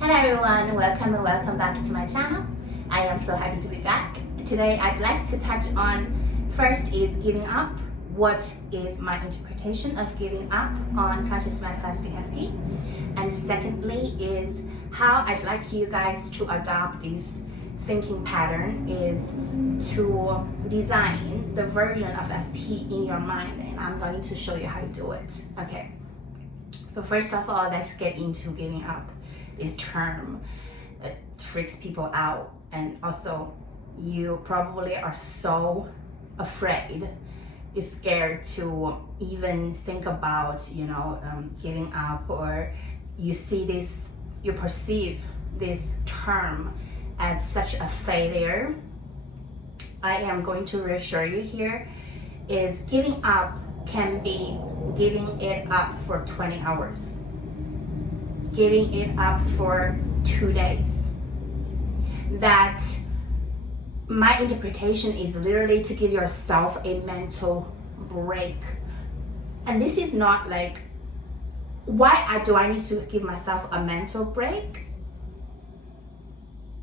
Hello everyone, welcome and welcome back to my channel. I am so happy to be back. Today I'd like to touch on, first is giving up. What is my interpretation of giving up on Conscious Manifesting SP? And secondly is how I'd like you guys to adopt this thinking pattern is to design the version of SP in your mind, and I'm going to show you how to do it. Okay, so first of all, let's get into giving up. This term freaks people out, and also you probably are so afraid, you're scared to even think about giving up, or you see this, you perceive this term as such a failure. I am going to reassure you here is giving up can be giving it up for 20 hours, giving it up for 2 days. That my interpretation is literally to give yourself a mental break. And this is not like, why do I need to give myself a mental break?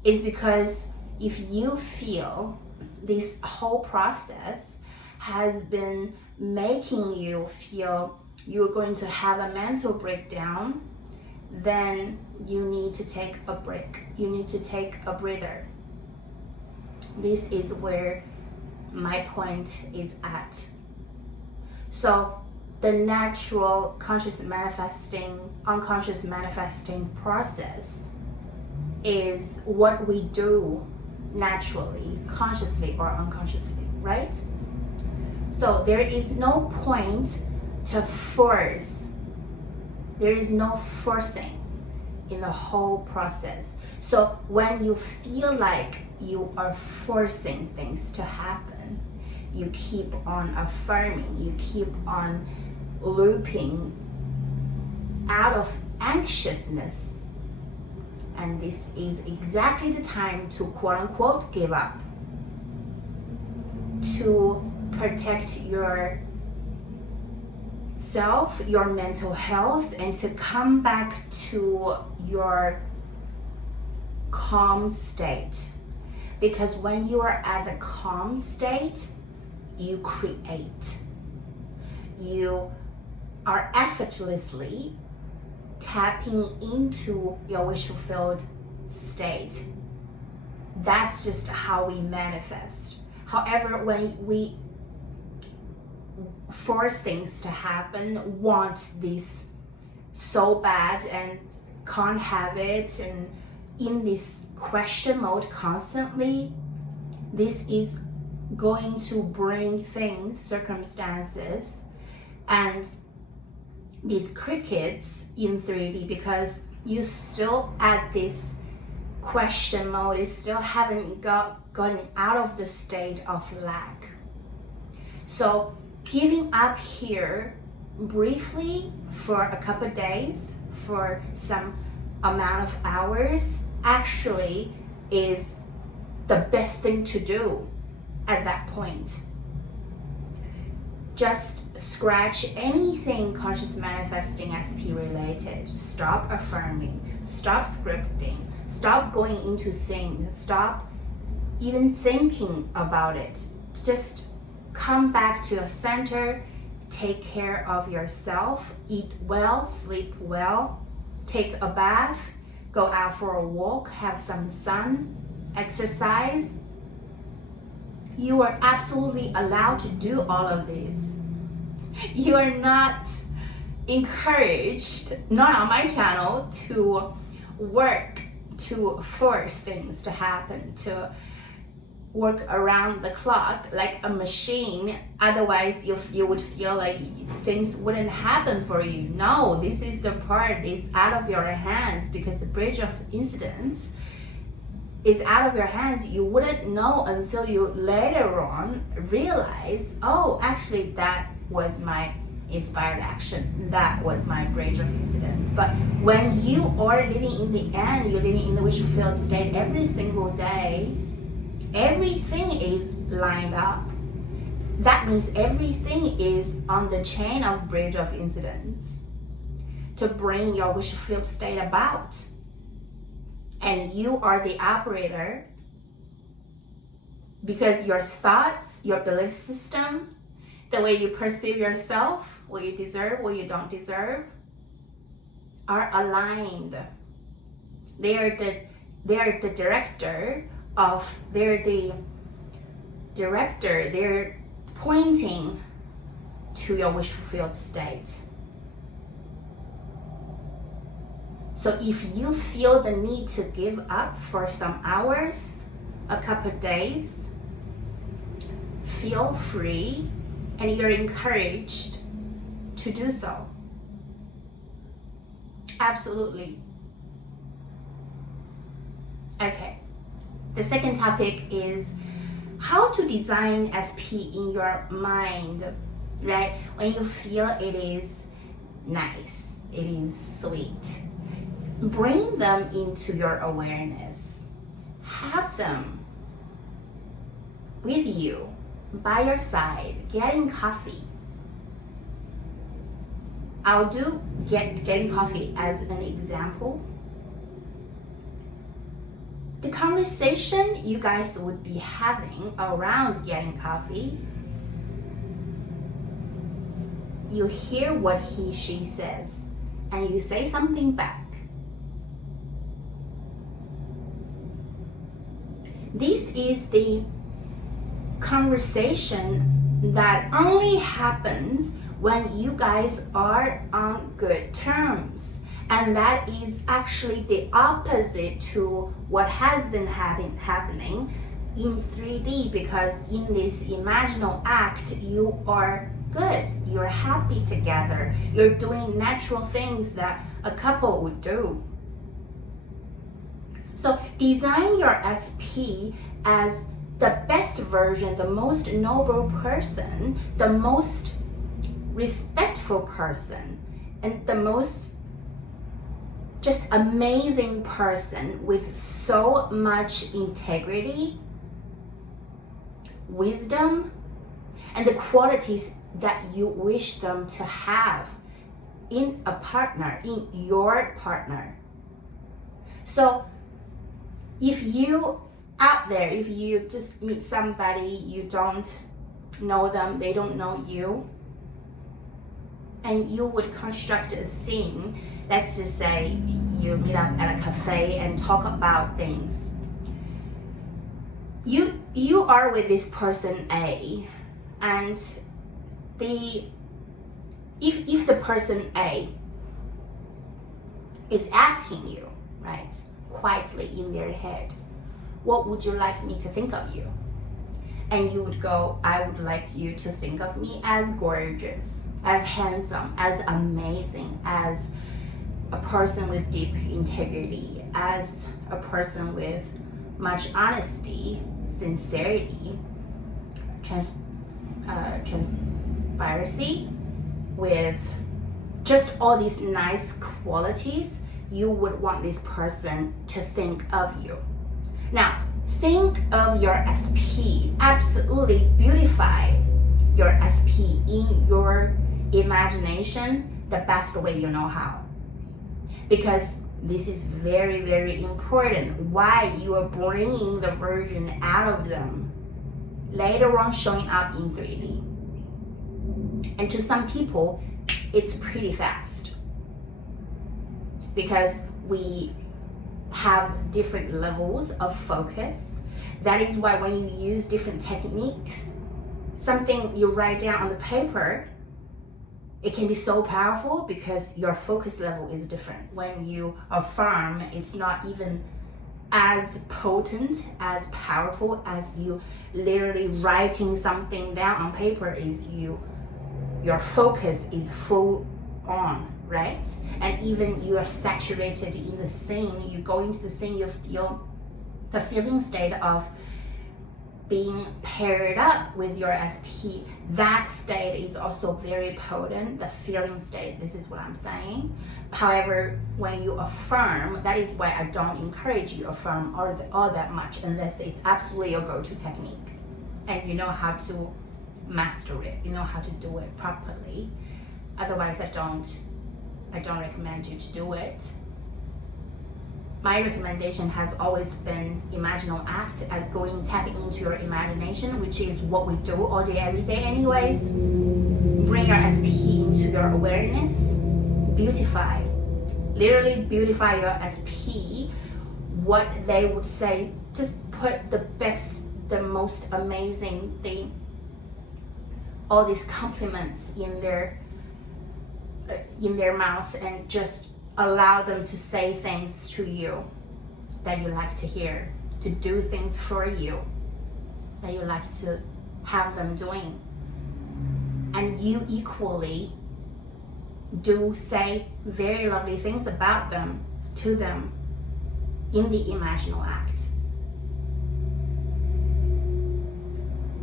It's because if you feel this whole process has been making you feel you're going to have a mental breakdown, then you need to take a break. You need to take a breather. This is where my point is at. So the natural conscious manifesting, unconscious manifesting process is what we do naturally, consciously or unconsciously, right? So there is no point to force. There is no forcing in the whole process. So when you feel like you are forcing things to happen, you keep on affirming, you keep on looping out of anxiousness. And this is exactly the time to quote unquote give up, to protect your self, your mental health, and to come back to your calm state. Because when you are at a calm state, you create. You are effortlessly tapping into your wish fulfilled state. That's just how we manifest. However, when we force things to happen, want this so bad and can't have it, and in this question mode constantly, this is going to bring things, circumstances, and these crickets in 3D, because you still at this question mode, you still haven't gotten out of the state of lack. So giving up here briefly for a couple of days, for some amount of hours, actually is the best thing to do at that point. Just scratch anything conscious manifesting SP related. Stop affirming, stop scripting, stop going into sync, stop even thinking about it. Just come back to your center, take care of yourself, eat well, sleep well, take a bath, go out for a walk, have some sun, exercise. You are absolutely allowed to do all of this. You are not encouraged, not on my channel, to work, to force things to happen, to work around the clock like a machine. Otherwise you would feel like things wouldn't happen for you. No, this is the part is out of your hands, because the bridge of incidents is out of your hands. You wouldn't know until you later on realize, oh, actually that was my inspired action, that was my bridge of incidents. But when you are living in the end, you're living in the wish fulfilled state every single day, everything is lined up. That means everything is on the chain of bridge of incidents to bring your wish fulfilled state about. and you are the operator, because your thoughts, your belief system, the way you perceive yourself, what you deserve, what you don't deserve, are aligned. They're the director of, they're pointing to your wish fulfilled state. So if you feel the need to give up for some hours, a couple of days, feel free, and you're encouraged to do so. Absolutely. Okay. The second topic is how to design SP in your mind, right? When you feel it is nice, it is sweet, bring them into your awareness. Have them with you, by your side, getting coffee. I'll do getting coffee as an example. The conversation you guys would be having around getting coffee, you hear what she says, and you say something back. This is the conversation that only happens when you guys are on good terms. And that is actually the opposite to what has been happening in 3D, because in this imaginal act, you are good, you're happy together, you're doing natural things that a couple would do. So design your SP as the best version, the most noble person, the most respectful person, and the most just amazing person with so much integrity, wisdom, and the qualities that you wish them to have in a partner, in your partner. So if you out there, if you just meet somebody, you don't know them, they don't know you, and you would construct a scene, let's just say you meet up at a cafe and talk about things. You are with this person A, and if the person A is asking you, right, quietly in their head, what would you like me to think of you? And you would go, I would like you to think of me as gorgeous, as handsome, as amazing, as a person with deep integrity, as a person with much honesty, sincerity, transparency, with just all these nice qualities. You would want this person to think of you. Now, think of your SP. Absolutely beautify your SP in your imagination the best way you know how. Because this is very, very important. Why you are bringing the version out of them later on, showing up in 3D. And to some people, it's pretty fast, because we have different levels of focus. That is why when you use different techniques, something you write down on the paper, it can be so powerful because your focus level is different. When you affirm, it's not even as potent, as powerful as you literally writing something down on paper. Is your focus is full on, right? And even you are saturated in the scene, you go into the scene, you feel the feeling state of being paired up with your SP. That state is also very potent, the feeling state. This is what I'm saying. However, when you affirm, that is why I don't encourage you affirm all that much unless it's absolutely your go-to technique and you know how to master it, you know how to do it properly. Otherwise, I don't recommend you to do it. my recommendation has always been Imaginal Act, as tapping into your imagination, which is what we do all day, every day anyways. Bring your SP into your awareness. Beautify. Literally beautify your SP. What they would say, just put the best, the most amazing thing, all these compliments in their mouth, and just allow them to say things to you that you like to hear, to do things for you that you like to have them doing. And you equally do say very lovely things about them to them in the Imaginal Act.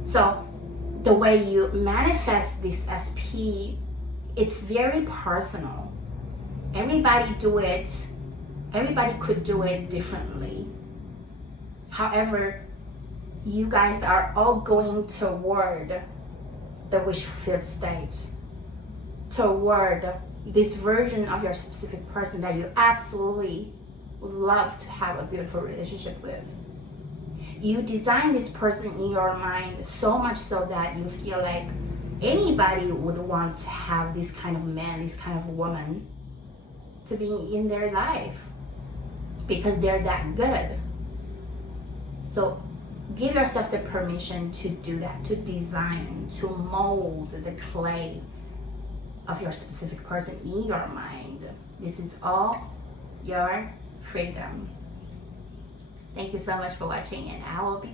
So the way you manifest this SP, it's very personal. Everybody could do it differently. However, you guys are all going toward the wish fulfilled state, toward this version of your specific person that you absolutely would love to have a beautiful relationship with. You design this person in your mind so much so that you feel like anybody would want to have this kind of man, this kind of woman to be in their life, because they're that good. So give yourself the permission to do that, to design, to mold the clay of your specific person in your mind. This is all your freedom. Thank you so much for watching, and I will be